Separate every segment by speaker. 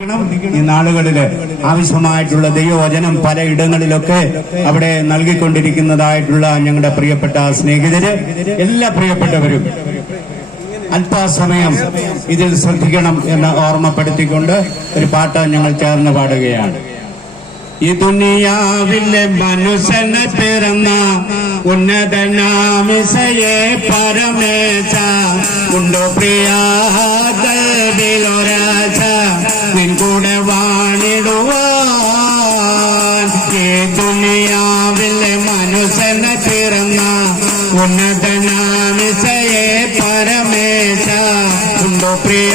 Speaker 1: ഈ നാളുകളിൽ ആവശ്യമായിട്ടുള്ള ദൈവവചനം പലയിടങ്ങളിലൊക്കെ അവിടെ നൽകിക്കൊണ്ടിരിക്കുന്നതായിട്ടുള്ള ഞങ്ങളുടെ പ്രിയപ്പെട്ട സ്നേഹിതര് എല്ലാ പ്രിയപ്പെട്ടവരും അല്പസമയം ഇതിൽ ശ്രദ്ധിക്കണം എന്ന് ഓർമ്മപ്പെടുത്തിക്കൊണ്ട് ഒരു പാട്ട് ഞങ്ങൾ ചേർന്ന് പാടുകയാണ്. ഈ ദുനിയാവിലെ മനുഷ്യന് പിറന്ന ഉന്നതനാമിസയെ പരമേശ. ഉണ്ടോ പ്രിയ നിൻ കൂടെ വാണിടുവാൻ ഈ ദുനിയാവിലെ മനുഷ്യന് പിറന്ന ഉന്നതനാമിസയെ പരമേശ. ഉണ്ടോ പ്രിയ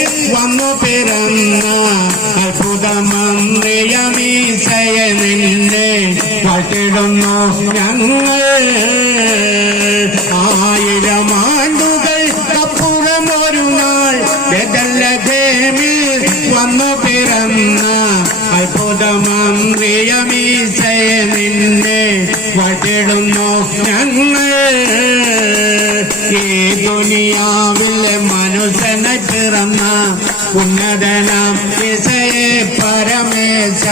Speaker 1: ബെതലഹേമിൽ വന്നു പിറന്ന അത്ഭുതമന്ത്രിയമീശയ നിന്നെ ഞങ്ങൾ. ആയിരം ആണ്ടുകൾക്കപ്പുറം ഒരു നാൾ ബെതലഹേമിൽ വന്നു പിറന്ന അത്ഭുതമന്ത്രിയമീശയ നിന്നെ ഞങ്ങൾ. ദുനിയാവിലെ മനുഷ്യനെ പിറന്ന ഉന്നതനം വിസയെ പരമേശ.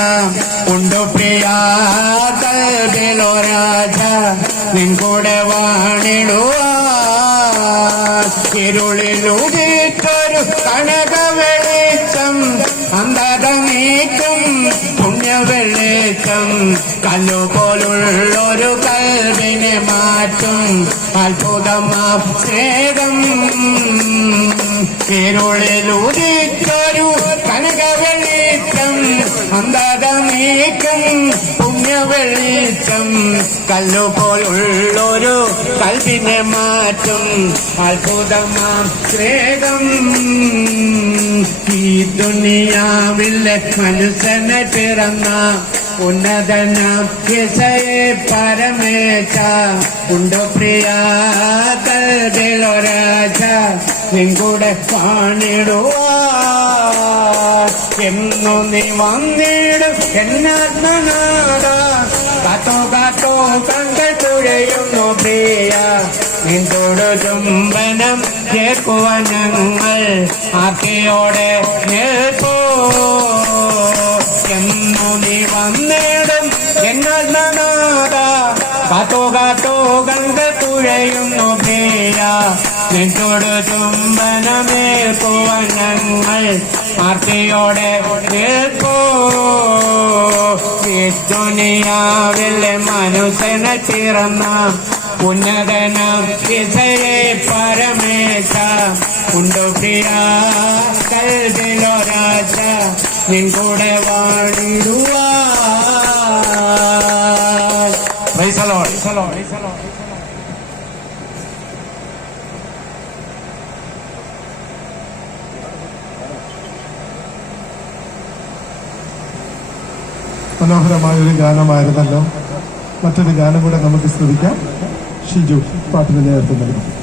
Speaker 1: ഉണ്ടു പ്രിയാതോ രാജ നിൻ കൂടെ വാണിടുവാ ഇരുളിലുദിക്കൊരു കനക നീക്കും പുണ്യ കല്ലു പോലുള്ളൊരു കൽവിനെ മാറ്റും. അത്ഭുതമാം സ്നേഹം ഇരുളിലുദിക്കൊരു കനക വെളിച്ചം അന്ധത പുണ്യവെളിച്ചം കല്ലുപോൽ ഉള്ളൊരു കൽവിനെ മാറ്റും. അത്ഭുതമാം സ്നേഹം. ഈ ദുനിയാവിലെ മനുഷ്യനെ പിറന്ന ഉന്നതന കിസയെ പരമേശ ഉണ്ടോ പ്രിയ കൽവിലൊരാശ പാണിടുവാ കാണിടുവാ എന്നു നീ വന്നിടും. എന്നാത്മനാട. കാത്തോ കാത്തോ കണ്ട തുഴയുന്നു പ്രിയ. നിന്നോട് ചുംബനം കേൾക്കുവ ഞങ്ങൾ ആക്കിയോടെ കേൾപ്പോ? എന്നു നീ വന്നിടും. എന്നാത്മനാട. കാത്തോ കാത്തോ കണ്ട തുഴയുന്നു പ്രിയ. നിന്നോട് ചുംബനമേൽക്കുവാൻ ഞങ്ങൾ ആർത്തിയോടെ പോനിയാവിൽ മനുഷ്യന ദുനിയാവിലെ മനുഷ്യനെ പിറന്ന ഉന്നതന വിസയെ പരമേശ. ഉണ്ടു പ്രിയ കൽവിലോ രാജ നിൻ കൂടെ വാണിടുവാ
Speaker 2: മനോഹരമായ ഒരു ഗാനമായിരുന്നല്ലോ. മറ്റൊരു ഗാനം കൂടെ നമുക്ക് ശ്രമിക്കാം ഷിജു പാട്ടിന് നേതൃത്വം നൽകും.